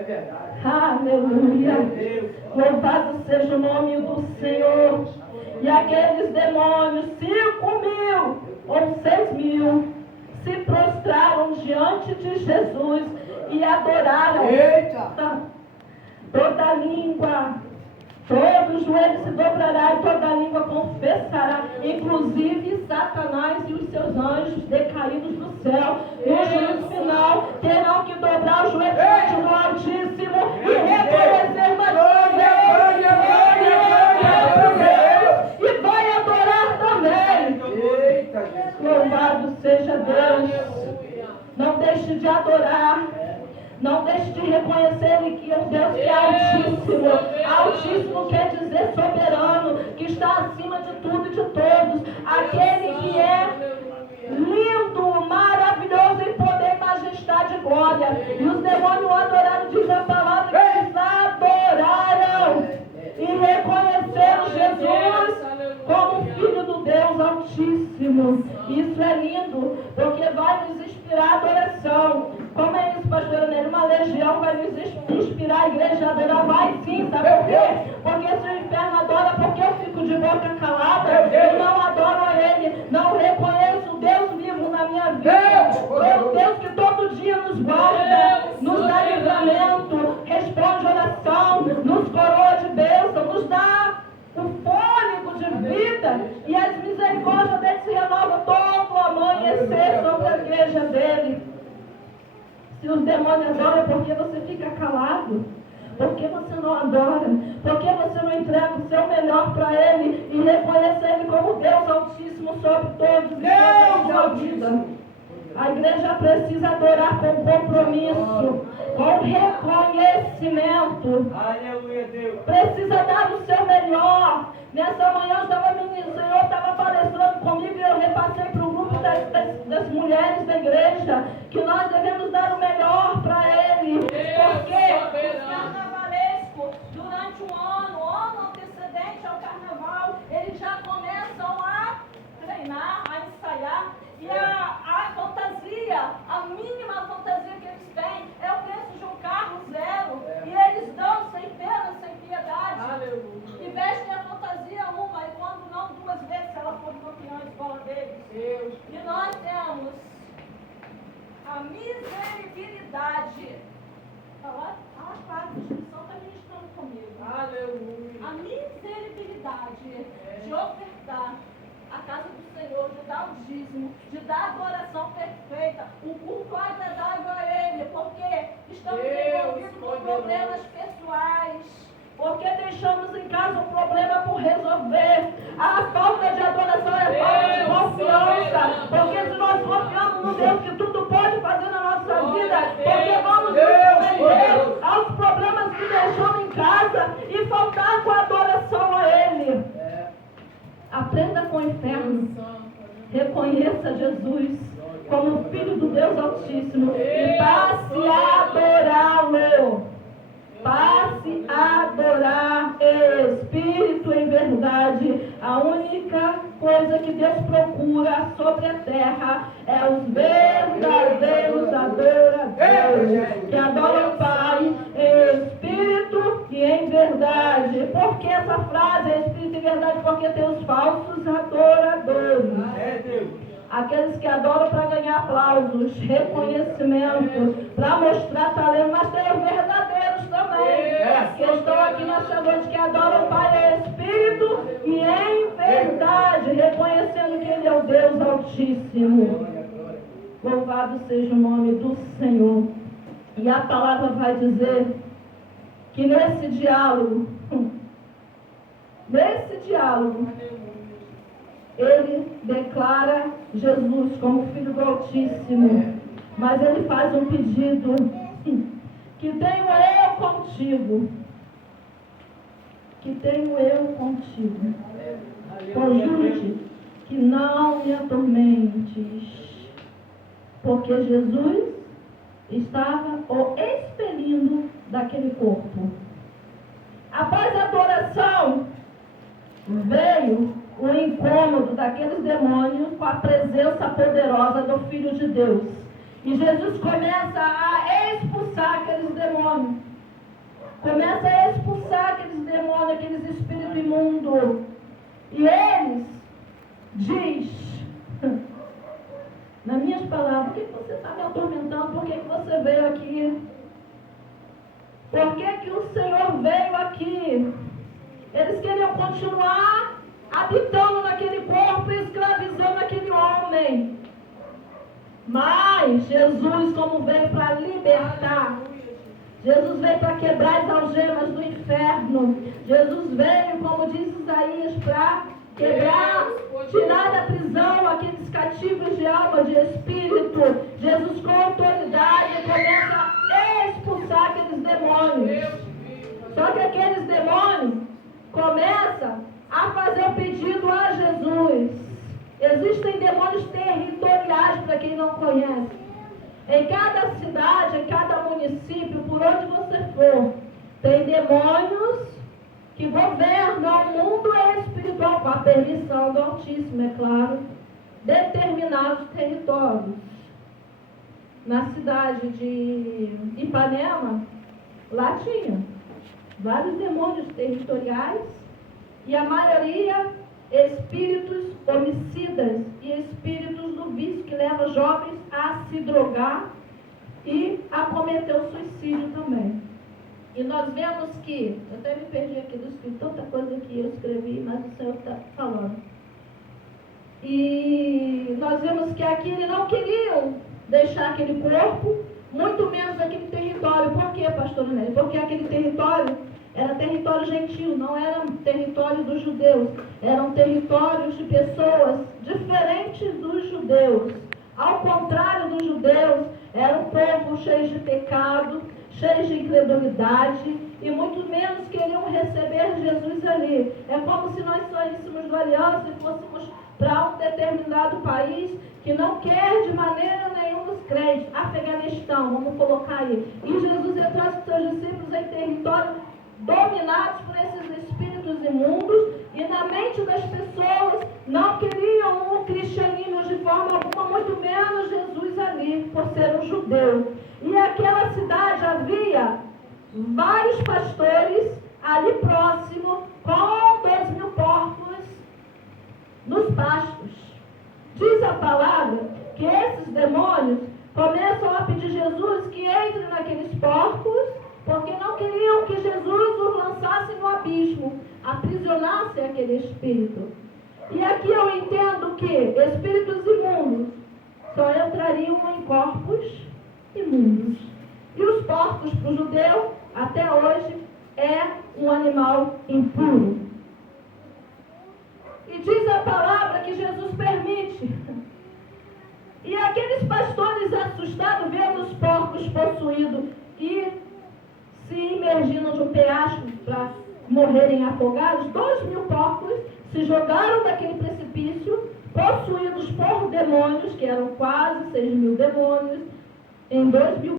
É verdade. Aleluia. Louvado seja o nome do Senhor. E aqueles demônios, 5.000 ou 6.000, se prostraram diante de Jesus e adoraram. Eita! Toda língua, todo joelho se dobrará e toda língua confessará, inclusive Satanás e os seus anjos decaídos do céu. No juízo final, terão que dobrar o joelho diante do Altíssimo e reconhecer mais uma vez e vai adorar também. Eita, Jesus. Louvado seja Deus. Não deixe de adorar. Não deixe de reconhecer que é um Deus que é altíssimo. Altíssimo quer dizer soberano, que está acima de tudo e de todos. Aquele que é lindo, maravilhoso em poder, majestade e glória. E os demônios adoraram, diz a palavra, que eles adoraram e reconheceram Jesus como Filho do Deus Altíssimo. Isso é lindo, porque vai nos inspirar adoração. Como é isso, pastora Nery? Uma legião vai nos inspirar a igreja a adorar? Vai sim, sabe por quê? Porque se o inferno adora, porque eu fico de boca calada? Eu não adoro a ele, não reconheço o Deus vivo na minha vida. É o Deus que todo dia nos guarda, nos dá livramento, responde oração, nos coroa de bênção, nos dá o fôlego de vida, e as misericórdias dele se renovam todo amanhecer sobre a igreja dele. Se os demônios adoram, é porque você fica calado. Por que você não adora? Por que você não entrega o seu melhor para ele e reconhece ele como Deus Altíssimo sobre todos e toda a sua vida? A igreja precisa adorar com compromisso, com reconhecimento. Aleluia, Deus. Precisa dar o seu melhor. Nessa manhã o Senhor estava palestrando comigo e eu repassei para o grupo das mulheres da igreja que nós devemos dar o melhor para ele. Porque o carnavalesco, durante o ano antecedente ao carnaval, eles já começam a treinar, a ensaiar. E a fantasia, a mínima fantasia que eles têm é o preço de um carro zero. E eles dão sem pena, sem piedade. Aleluia. E vestem a fantasia uma, e quando não, 2 vezes, se ela for campeã de escola deles. Deus. E nós temos a miseribilidade. A parte de inscrição está ministrando comigo. Aleluia. A miseribilidade de ofertar a casa do Senhor, de dar o dízimo, de dar a adoração perfeita, um culto agradável a Ele, porque estamos envolvidos com problemas pessoais, porque deixamos em casa um problema por resolver. A falta de adoração é falta de confiança, porque se nós confiamos no Deus que tudo pode fazer na nossa vida, porque vamos nos submeter aos problemas que deixamos em casa e faltar com a adoração a Ele. Aprenda com o inferno. Reconheça Jesus como Filho do Deus Altíssimo e passe a adorá-lo. Passe a adorar Espírito em verdade. A única coisa que Deus procura sobre a terra é os verdadeiros adoradores que adoram o Pai em Espírito e em verdade. Por que essa frase é Espírito e verdade? Porque tem os falsos adoradores. Aqueles que adoram para ganhar aplausos, reconhecimento, para mostrar talento, mas tem os verdadeiros também, que estão aqui nessa noite, que adoram o Pai em Espírito e em verdade, reconhecendo que Ele é o Deus Altíssimo. Louvado seja o nome do Senhor. E a palavra vai dizer que nesse diálogo, ele declara Jesus como Filho do Altíssimo, mas ele faz um pedido: que tenho eu contigo, conjure-te, que não me atormentes, porque Jesus estava o expelindo daquele corpo. Após a adoração, veio o incômodo daqueles demônios com a presença poderosa do Filho de Deus. E Jesus começa a expulsar aqueles demônios. começa a expulsar aqueles demônios, aqueles espíritos imundos. E eles diz, nas minhas palavras, por que você está me atormentando? Por que você veio aqui? Por que o Senhor veio aqui? Eles queriam continuar habitando naquele corpo e escravizando aquele homem. Mas Jesus, como veio para libertar, Jesus veio para quebrar as algemas do inferno. Jesus veio, como diz Isaías, para quebrar, tirar da prisão aqueles cativos de alma, de espírito. Jesus, com autoridade, começa a expulsar aqueles demônios. Só que aqueles demônios começam a fazer o pedido a Jesus. Existem demônios territoriais, para quem não conhece. Em cada cidade, em cada município, por onde você for, tem demônios que governam o mundo espiritual, com a permissão do Altíssimo, é claro, determinados territórios. Na cidade de Ipanema, lá tinha vários demônios territoriais e a maioria espíritos homicidas e espíritos do vício que levam jovens a se drogar e a cometer o suicídio também. E nós vemos que, eu até me perdi aqui do escrito, tanta coisa que eu escrevi, mas o Senhor está falando. E nós vemos que aqui eles não queriam deixar aquele corpo, muito menos aquele território. Por quê, pastor Nelly? Porque aquele território era território gentil, não era território dos judeus. Eram territórios de pessoas diferentes dos judeus. Ao contrário dos judeus, era um povo cheio de pecado, cheio de incredulidade, e muito menos queriam receber Jesus ali. É como se nós saíssemos do Aliança e fôssemos para um determinado país que não quer de maneira nenhuma os crentes. Afeganistão, vamos colocar aí. E Jesus entrou com seus discípulos em território dominados por esses espíritos imundos, e na mente das pessoas não queriam o cristianismo de forma alguma, muito menos Jesus ali, por ser um judeu. E naquela cidade havia vários pastores ali próximo, com 2.000 porcos nos pastos. Diz a palavra que esses demônios começam a pedir Jesus que entre naqueles porcos, porque não queriam que Jesus os lançasse no abismo, aprisionasse aquele espírito. E aqui eu entendo que espíritos imundos só entrariam em corpos imundos. E os porcos, para o judeu, até hoje, é um animal impuro. E diz a palavra que Jesus permite. E aqueles pastores assustados, vendo os porcos possuídos e se imergindo de um penhasco para morrerem afogados, 2.000 porcos se jogaram daquele precipício, possuídos por demônios, que eram quase 6.000 demônios, em 2.000